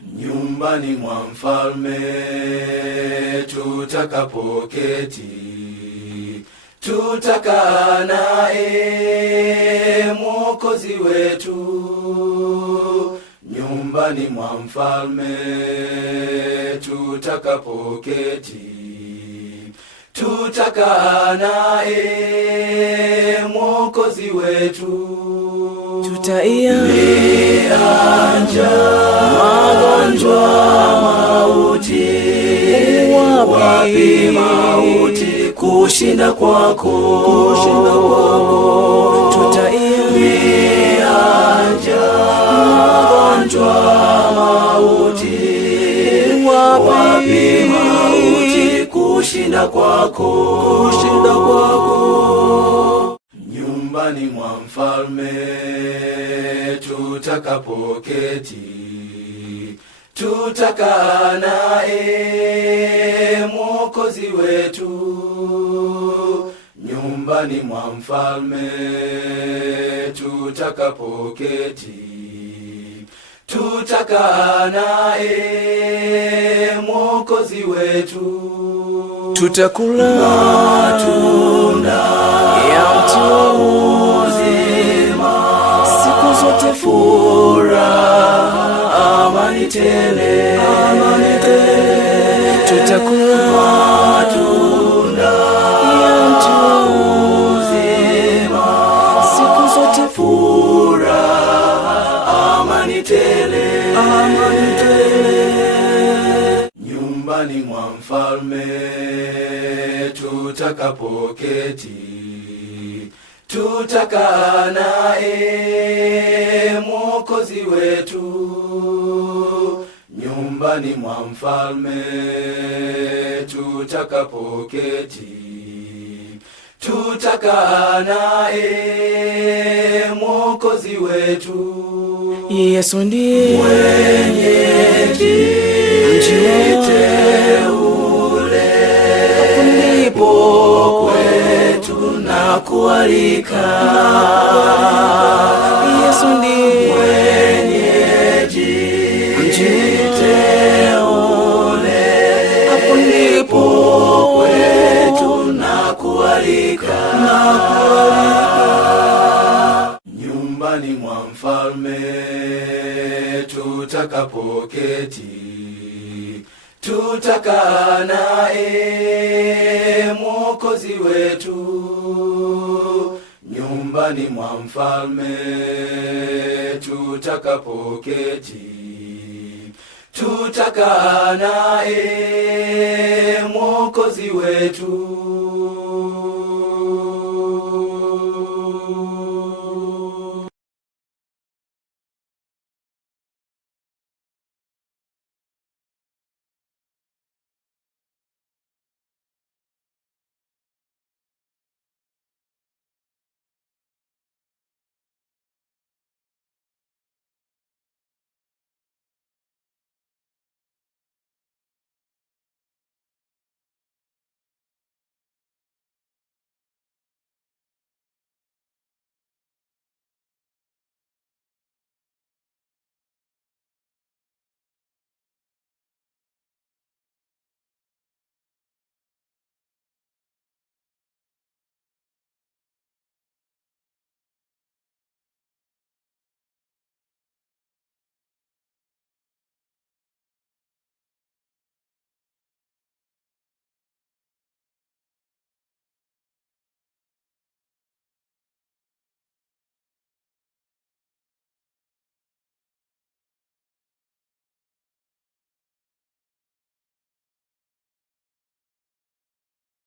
Nyumbani mwa mfalme tutakapoketi, tutakaa naye Mwokozi wetu. Nyumbani mwa mfalme tutakapoketi, tutakaa naye Mwokozi wetu. Tutaianja magonjwa, mauti, wapi mauti kushinda kwako, tutaianja magonjwa, mauti, wapi mauti kushinda kwako, Nyumbani mwa mfalme tutakapoketi, tutakaa naye Mwokozi wetu. Nyumbani mwa mfalme tutakapoketi, tutakaa naye Mwokozi wetu. Tutakula matunda ya mti wa uzima, siku zote furaha, amani tele. Tutakula matunda ya mti wa uzima, siku zote furaha, amani tele. Nyumbani mwa mfalme tutakapoketi, tutakaa naye Mwokozi wetu. Nyumbani mwa mfalme tutakapoketi, tutakaa naye Mwokozi wetu. Yesu ndiye mwenyeji teule, ndipo kwetu na kualika. Yesu ndiye mwenyeji teule, ndipo kwetu na kualika. Nyumbani mwa mfalme tutakapoketi, tutakaa naye Mwokozi wetu. Nyumbani mwa mfalme tutakapoketi, tutakaa naye Mwokozi wetu.